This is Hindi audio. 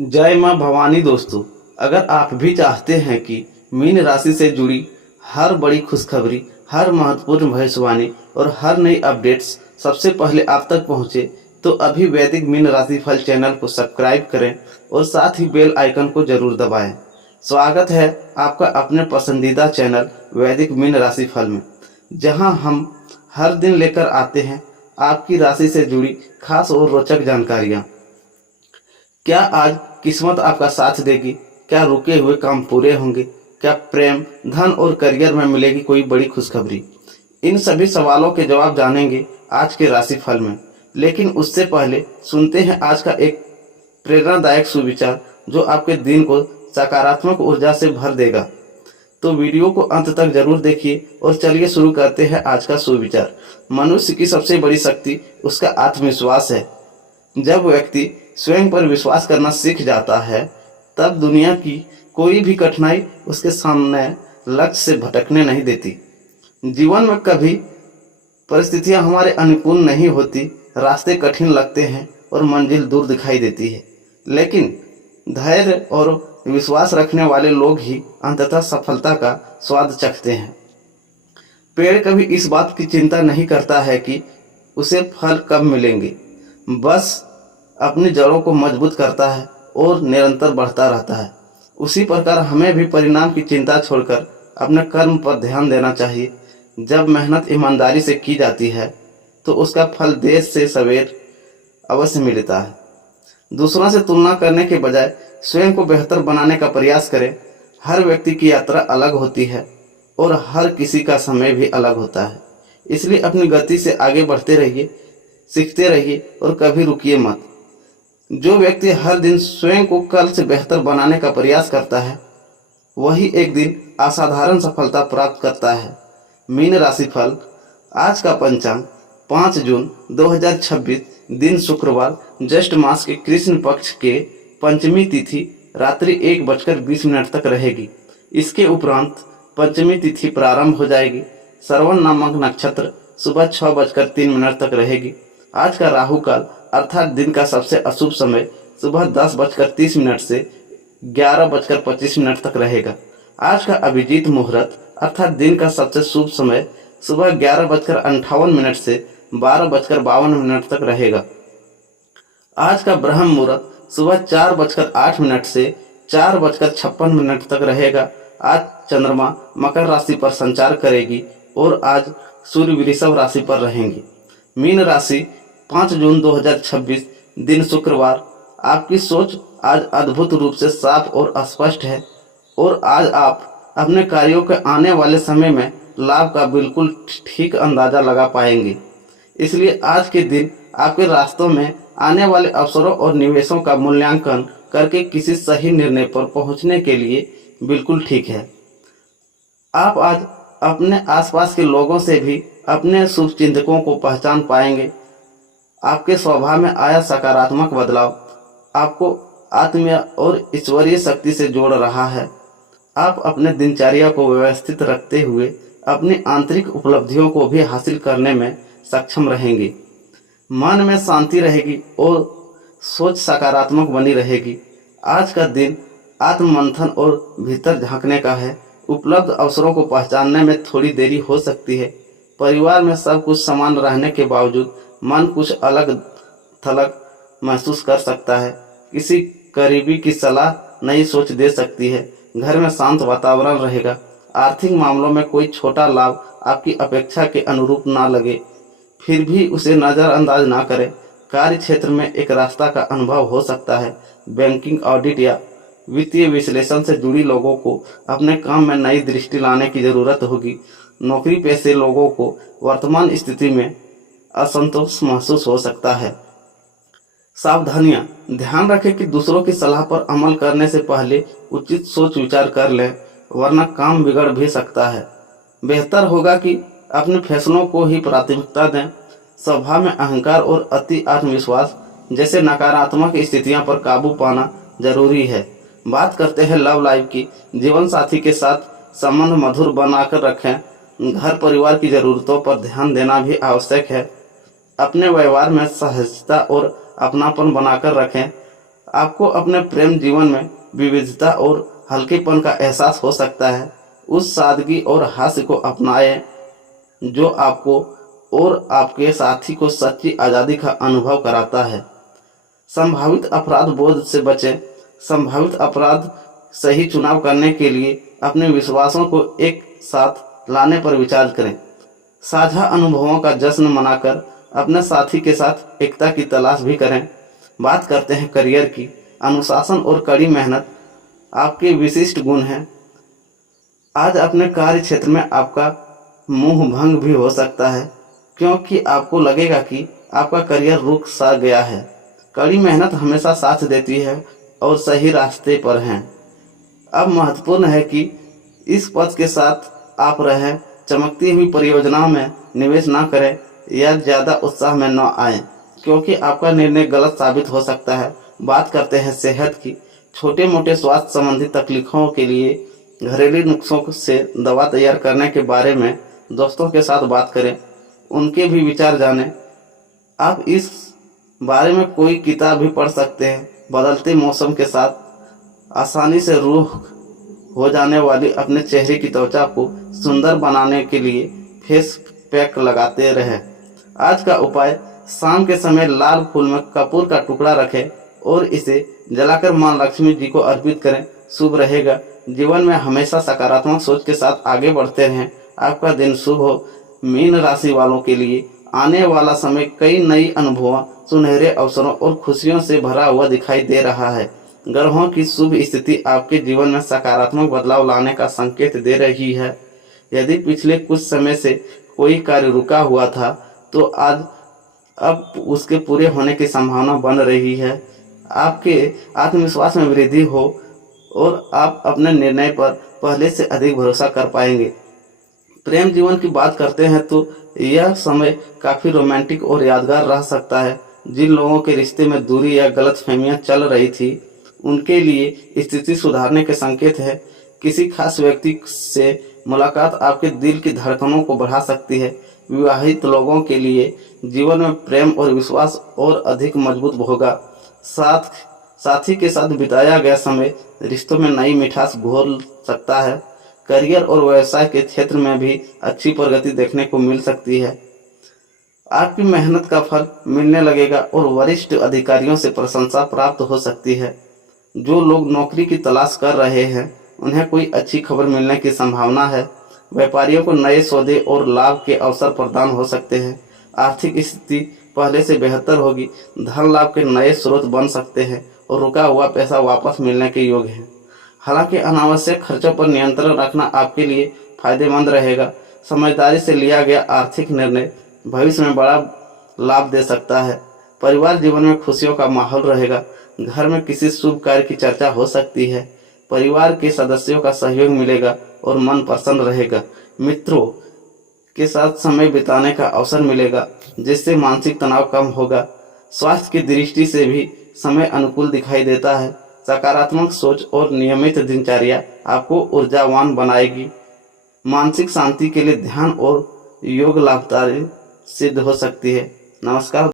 जय मां भवानी। दोस्तों, अगर आप भी चाहते हैं कि मीन राशि से जुड़ी हर बड़ी खुशखबरी, हर महत्वपूर्ण भविष्यवाणी और हर नई अपडेट्स सबसे पहले आप तक पहुंचे, तो अभी वैदिक मीन राशि फल चैनल को सब्सक्राइब करें और साथ ही बेल आइकन को जरूर दबाएं। स्वागत है आपका अपने पसंदीदा चैनल वैदिक मीन राशि फल में, जहां हम हर दिन लेकर आते हैं आपकी राशि से जुड़ी खास और रोचक जानकारियां। क्या आज किस्मत आपका साथ देगी? क्या रुके हुए काम पूरे होंगे? क्या प्रेम, धन और करियर में मिलेगी कोई बड़ी खुशखबरी? इन सभी सवालों के जवाब जानेंगे आज के राशिफल में। लेकिन उससे पहले सुनते हैं आज का एक प्रेरणादायक सुविचार जो आपके दिन को सकारात्मक ऊर्जा से भर देगा। तो वीडियो को अंत तक जरूर देखिए और चलिए शुरू करते हैं आज का सुविचार। मनुष्य की सबसे बड़ी शक्ति उसका आत्मविश्वास है। जब व्यक्ति स्वयं पर विश्वास करना सीख जाता है, तब दुनिया की कोई भी कठिनाई उसके सामने लक्ष्य से भटकने नहीं देती। जीवन में कभी परिस्थितियां हमारे अनुकूल नहीं होती, रास्ते कठिन लगते हैं और मंजिल दूर दिखाई देती है, लेकिन धैर्य और विश्वास रखने वाले लोग ही अंततः सफलता का स्वाद चखते हैं। पेड़ कभी इस बात की चिंता नहीं करता है कि उसे फल कब मिलेंगे, बस अपनी जड़ों को मजबूत करता है और निरंतर बढ़ता रहता है। उसी प्रकार हमें भी परिणाम की चिंता छोड़कर अपने कर्म पर ध्यान देना चाहिए। जब मेहनत ईमानदारी से की जाती है तो उसका फल देर से सवेर अवश्य मिलता है। दूसरों से तुलना करने के बजाय स्वयं को बेहतर बनाने का प्रयास करें। हर व्यक्ति की यात्रा अलग होती है और हर किसी का समय भी अलग होता है, इसलिए अपनी गति से आगे बढ़ते रहिए, सीखते रहिए और कभी रुकिए मत। जो व्यक्ति हर दिन स्वयं को कल से बेहतर बनाने का प्रयास करता है, वही एक दिन असाधारण सफलता प्राप्त करता है। मीन राशिफल। आज का पंचांग 5 जून 2026, दिन शुक्रवार, ज्येष्ठ मास के कृष्ण पक्ष के पंचमी तिथि रात्रि 1:20 तक रहेगी। इसके उपरांत पंचमी तिथि प्रारंभ हो जाएगी। श्रवण नामक नक्षत्र सुबह 6:03 तक रहेगी। आज का राहु काल अर्थात दिन का सबसे अशुभ समय सुबह 10:30 से 11:25 तक रहेगा। आज का अभिजीत मुहूर्त अर्थात दिन का सबसे शुभ समय सुबह 11:58 से 12:52 तक रहेगा। आज का ब्रह्म मुहूर्त सुबह 4:08 से 4:56 तक रहेगा। आज चंद्रमा मकर राशि पर संचार करेगी और आज सूर्य वृषभ राशि पर रहेंगे। मीन राशि 5 जून 2026, दिन शुक्रवार। आपकी सोच आज अद्भुत रूप से साफ और स्पष्ट है और आज आप अपने कार्यों के आने वाले समय में लाभ का बिल्कुल ठीक अंदाजा लगा पाएंगे। इसलिए आज के दिन आपके रास्तों में आने वाले अवसरों और निवेशों का मूल्यांकन करके किसी सही निर्णय पर पहुंचने के लिए बिल्कुल ठीक है। आप आज अपने आसपास के लोगों से भी अपने शुभ चिंतकों को पहचान पाएंगे। आपके स्वभाव में आया सकारात्मक बदलाव आपको आत्मीय और ईश्वरीय शक्ति से जोड़ रहा है। आप अपने दिनचर्या को व्यवस्थित रखते हुए अपनी आंतरिक उपलब्धियों को भी हासिल करने में सक्षम रहेंगे। मन में शांति रहेगी और सोच सकारात्मक बनी रहेगी। आज का दिन आत्ममंथन और भीतर झांकने का है। उपलब्ध अवसरों को पहचानने में थोड़ी देरी हो सकती है। परिवार में सब कुछ समान रहने के बावजूद मन कुछ अलग थलग महसूस कर सकता है। किसी करीबी की सलाह नई सोच दे सकती है। घर में शांत वातावरण रहेगा। आर्थिक मामलों में कोई छोटा लाभ आपकी अपेक्षा के अनुरूप ना लगे, फिर भी उसे नज़रअंदाज ना करें। कार्य क्षेत्र में एक रास्ता का अनुभव हो सकता है। बैंकिंग, ऑडिट या वित्तीय विश्लेषण से जुड़ी लोगों को अपने काम में नई दृष्टि लाने की जरूरत होगी। नौकरी पेशे लोगों को वर्तमान स्थिति में असंतोष महसूस हो सकता है। सावधानियां। ध्यान रखें कि दूसरों की सलाह पर अमल करने से पहले उचित सोच विचार कर लें, वरना काम बिगड़ भी सकता है। बेहतर होगा कि अपने फैसलों को ही प्राथमिकता दें। स्वभाव में अहंकार और अति आत्मविश्वास जैसे नकारात्मक स्थितियों पर काबू पाना जरूरी है। बात करते हैं लव लाइफ की। जीवन साथी के साथ संबंध मधुर बनाकर रखें। घर परिवार की जरूरतों पर ध्यान देना भी आवश्यक है। अपने व्यवहार में सहजता और अपनापन बनाकर रखें। आपको अपने प्रेम जीवन में विविधता और हल्केपन का एहसास हो सकता है। उस सादगी और हास्य को अपनाएं जो आपको और आपके साथी को सच्ची आज़ादी का अनुभव कराता है। संभावित अपराध बोध से बचें। संभावित अपराध सही चुनाव करने के लिए अपने विश्वासों को एक साथ लाने पर विचार करें। साझा अनुभवों का जश्न मनाकर अपने साथी के साथ एकता की तलाश भी करें। बात करते हैं करियर की। अनुशासन और कड़ी मेहनत आपके विशिष्ट गुण हैं। आज अपने कार्य क्षेत्र में आपका मुंह भंग भी हो सकता है, क्योंकि आपको लगेगा कि आपका करियर रुक सा गया है। कड़ी मेहनत हमेशा साथ देती है और सही रास्ते पर हैं। अब महत्वपूर्ण है कि इस पथ के साथ आप रहें। चमकती हुई परियोजनाओं में निवेश ना करें या ज़्यादा उत्साह में न आएं, क्योंकि आपका निर्णय गलत साबित हो सकता है। बात करते हैं सेहत की। छोटे मोटे स्वास्थ्य संबंधी तकलीफों के लिए घरेलू नुस्खों से दवा तैयार करने के बारे में दोस्तों के साथ बात करें, उनके भी विचार जानें। आप इस बारे में कोई किताब भी पढ़ सकते हैं। बदलते मौसम के साथ आसानी से रूख हो जाने वाली अपने चेहरे की त्वचा को सुंदर बनाने के लिए फेस पैक लगाते रहें। आज का उपाय, शाम के समय लाल फूल में कपूर का टुकड़ा रखें और इसे जलाकर मां लक्ष्मी जी को अर्पित करें। शुभ रहेगा। जीवन में हमेशा सकारात्मक सोच के साथ आगे बढ़ते रहें। आपका दिन शुभ हो। मीन राशि वालों के लिए आने वाला समय कई नई अनुभवों, सुनहरे अवसरों और खुशियों से भरा हुआ दिखाई दे रहा है। ग्रहों की शुभ स्थिति आपके जीवन में सकारात्मक बदलाव लाने का संकेत दे रही है। यदि पिछले कुछ समय से कोई कार्य रुका हुआ था तो आज अब उसके पूरे होने की संभावना बन रही है। आपके आत्मविश्वास में वृद्धि हो और आप अपने निर्णय पर पहले से अधिक भरोसा कर पाएंगे। प्रेम जीवन की बात करते हैं तो यह समय काफ़ी रोमांटिक और यादगार रह सकता है। जिन लोगों के रिश्ते में दूरी या गलतफहमियां चल रही थी, उनके लिए स्थिति सुधारने के संकेत है। किसी खास व्यक्ति से मुलाकात आपके दिल की धड़कनों को बढ़ा सकती है। विवाहित लोगों के लिए जीवन में प्रेम और विश्वास और अधिक मजबूत होगा। साथी के साथ बिताया गया समय रिश्तों में नई मिठास घोल सकता है। करियर और व्यवसाय के क्षेत्र में भी अच्छी प्रगति देखने को मिल सकती है। आपकी मेहनत का फल मिलने लगेगा और वरिष्ठ अधिकारियों से प्रशंसा प्राप्त हो सकती है। जो लोग नौकरी की तलाश कर रहे हैं, उन्हें कोई अच्छी खबर मिलने की संभावना है। व्यापारियों को नए सौदे और लाभ के अवसर प्रदान हो सकते हैं। आर्थिक स्थिति पहले से बेहतर होगी। धन लाभ के नए स्रोत बन सकते हैं और रुका हुआ पैसा वापस मिलने के योग्य है। हालांकि अनावश्यक खर्चों पर नियंत्रण रखना आपके लिए फायदेमंद रहेगा। समझदारी से लिया गया आर्थिक निर्णय भविष्य में बड़ा लाभ दे सकता है। परिवार जीवन में खुशियों का माहौल रहेगा। घर में किसी शुभ कार्य की चर्चा हो सकती है। परिवार के सदस्यों का सहयोग मिलेगा और मन प्रसन्न रहेगा। मित्रों के साथ समय बिताने का अवसर मिलेगा, जिससे मानसिक तनाव कम होगा। स्वास्थ्य की दृष्टि से भी समय अनुकूल दिखाई देता है। सकारात्मक सोच और नियमित दिनचर्या आपको ऊर्जावान बनाएगी। मानसिक शांति के लिए ध्यान और योग लाभकारी सिद्ध हो सकती है। नमस्कार।